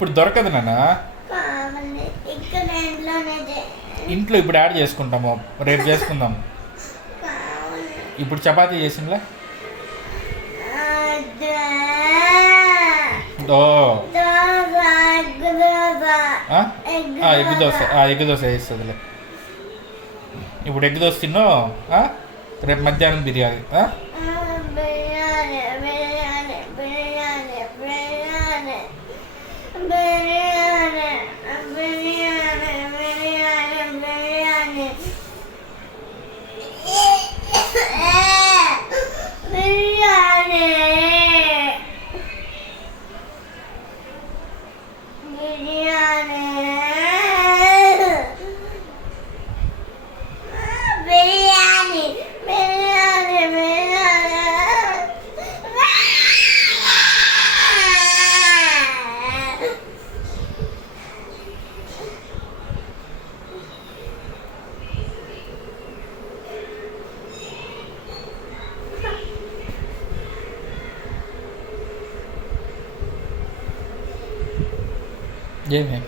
ఇప్పుడు దొరకదు నాన్న. ఇంట్లో ఇప్పుడు యాడ్ చేసుకుంటాము, రేపు చేసుకుందాం. ఇప్పుడు చపాతీ చేసిందిలే. ఓ ఎగ్ దోశ, ఎగ్ దోశ వేస్తుందిలే. ఇప్పుడు ఎగ్ దోశ తిన్నో, రేపు మధ్యాహ్నం బిర్యానీ. ఏమే